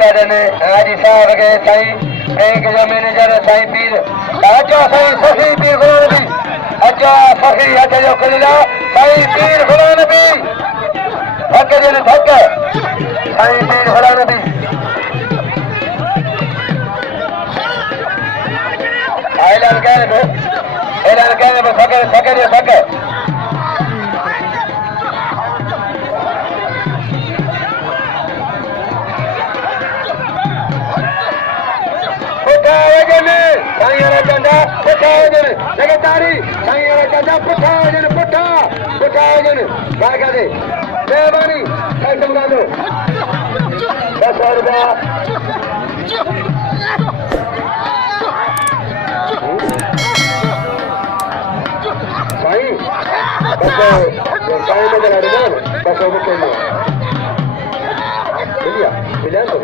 ने हाजी साहब के साईं बैंक जो मैनेजर साईं पीर अच्छा साईं सखी पीर गुलाम नबी अच्छा सखी हथ जो कलीला साईं पीर गुलाम नबी धक जन धक साईं पीर गुलाम नबी ऐलान कहने पे सके मेहरबानी पैसे मंगा दो 10 रुपया साईं साईं में लगा दो बस वो के लिए मिलिया तो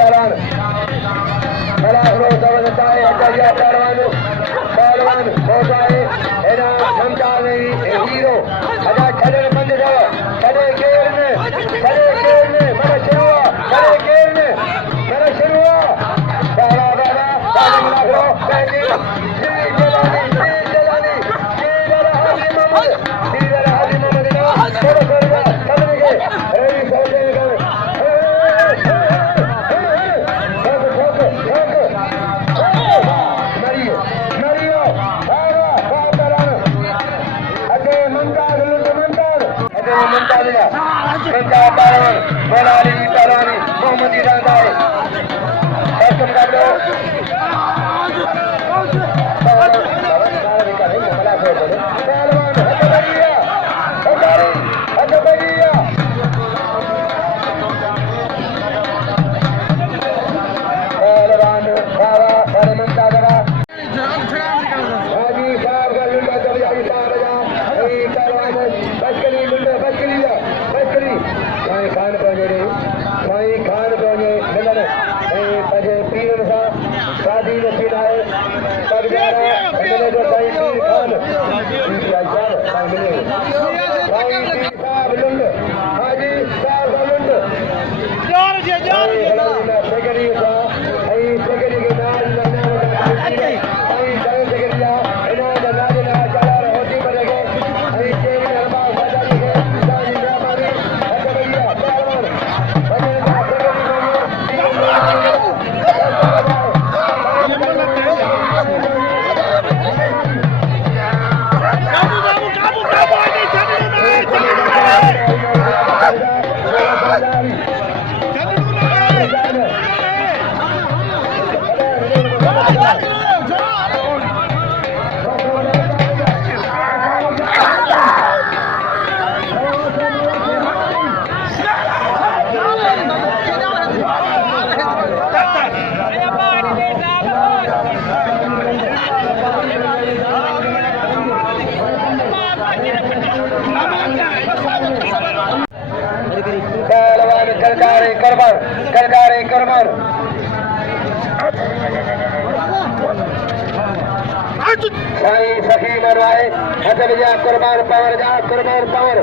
पेहलवान मलाखरो जबरदस्त है हजारिया पेहलवान होता है इनाम क्षमता नहीं हीरो अदा छड़े बंद जाओ छड़े गेर में मेरा शुरुआ बाबा मलाखरो पहली जलानी हाजी मोहम्मद छोड़ो समझ गए मोलाली पेहलवानी मोहम्मद ईरानदारी कस्टम कर लो साईं सखी मनवाए हजर जा कुर्बान पावर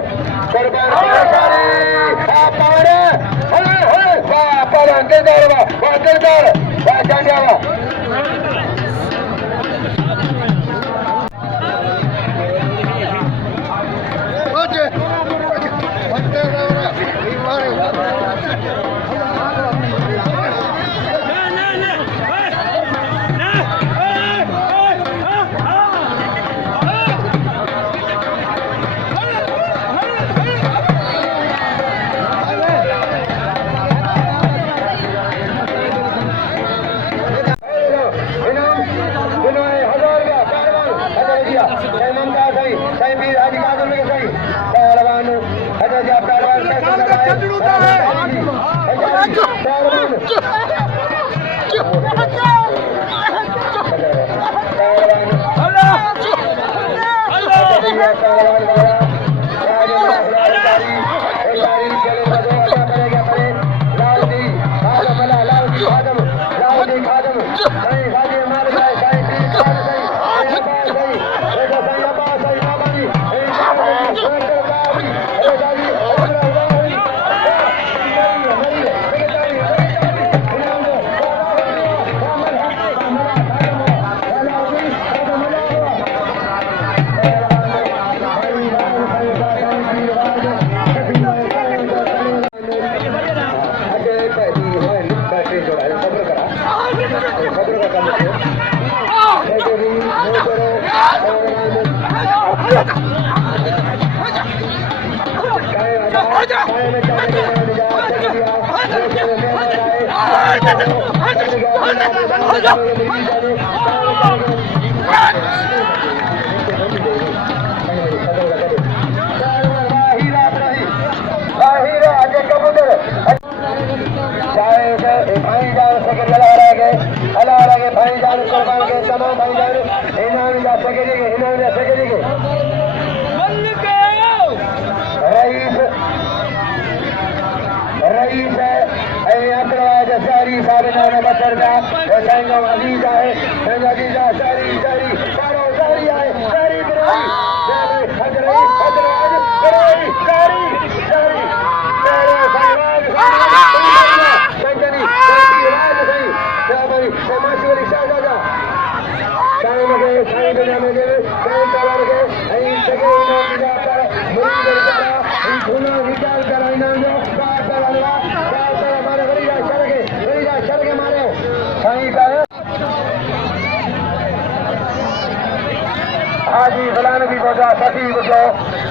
हाजी फलान भी बोझा सखी बुझो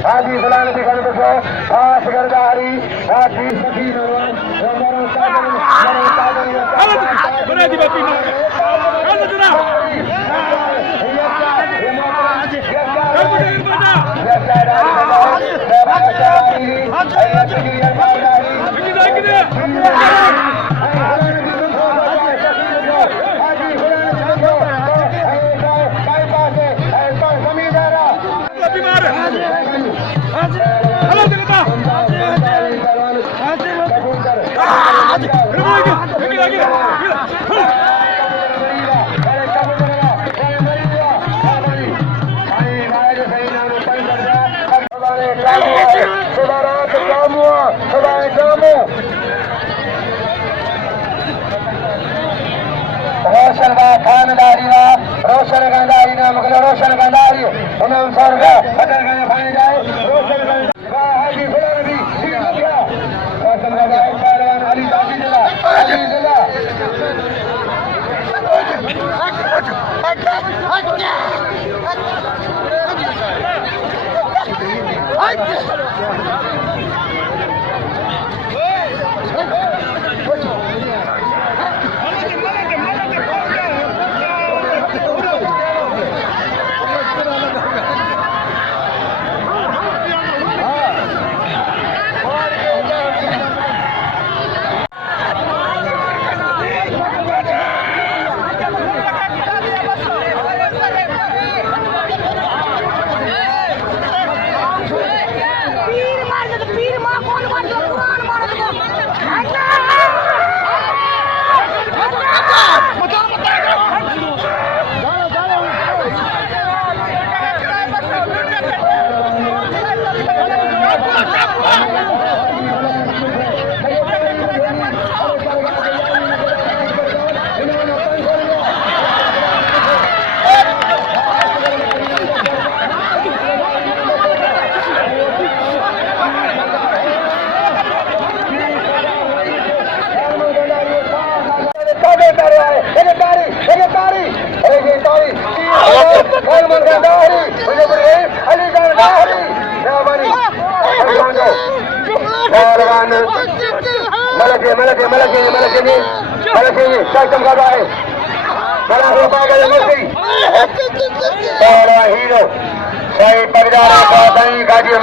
हाजी फलान भी घर बुझो खास गरदारी हाजी सखी भगवान रोशन का खानदारी ना रोशन गंधारी ना मुगल रोशन गंधारी उन्हें स्वर्ग बदल गए पाए जाए रोशन हाजी फुलान भी रोशन का पहलवान अली दादी जिला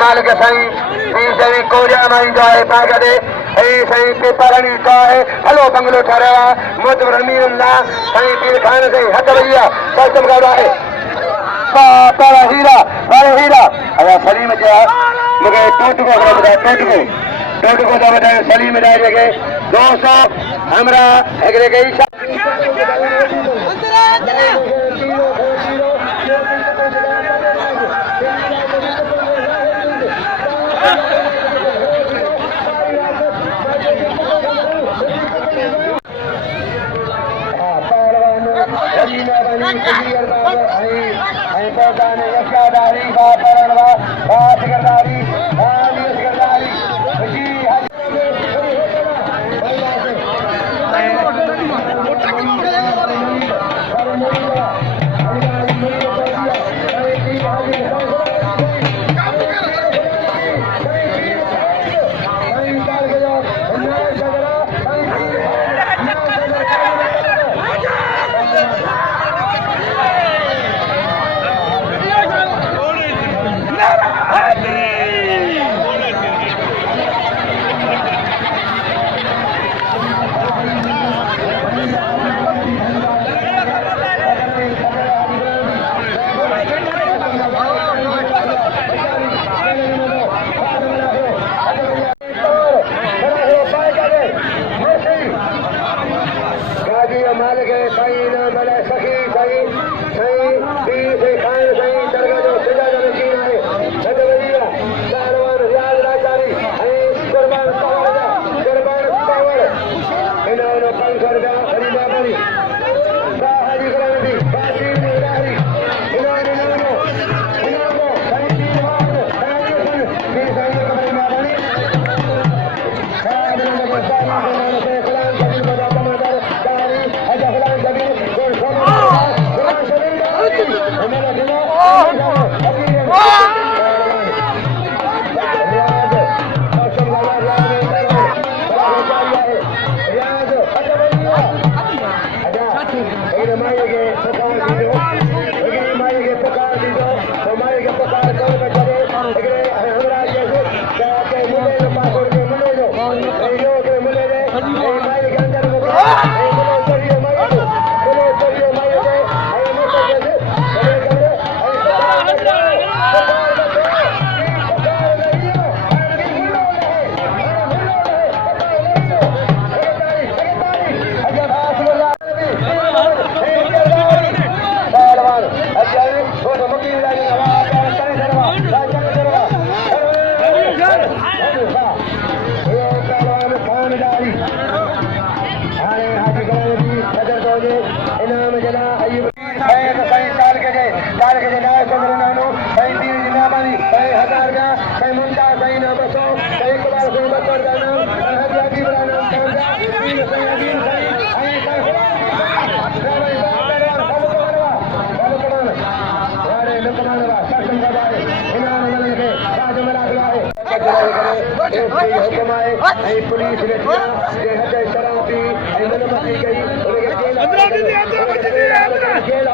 माल के साईं साईं कोरिया माई जाए पागदे साईं साईं पेपरनी का है हलो बंगलो ठहरा मुद रमीउल्लाह साईं पीर खान से हट भैया सत्संग का है पर हीरा अरे सलीम जा मुझे टूट को तो बताए सलीम जा जगह दोस्तों हमरा एगरे गई कमाने शासन करवाए इन्होंने मिलने के राज में रखा है हुक्म आए पुलिस ने शराबी मती गई जेल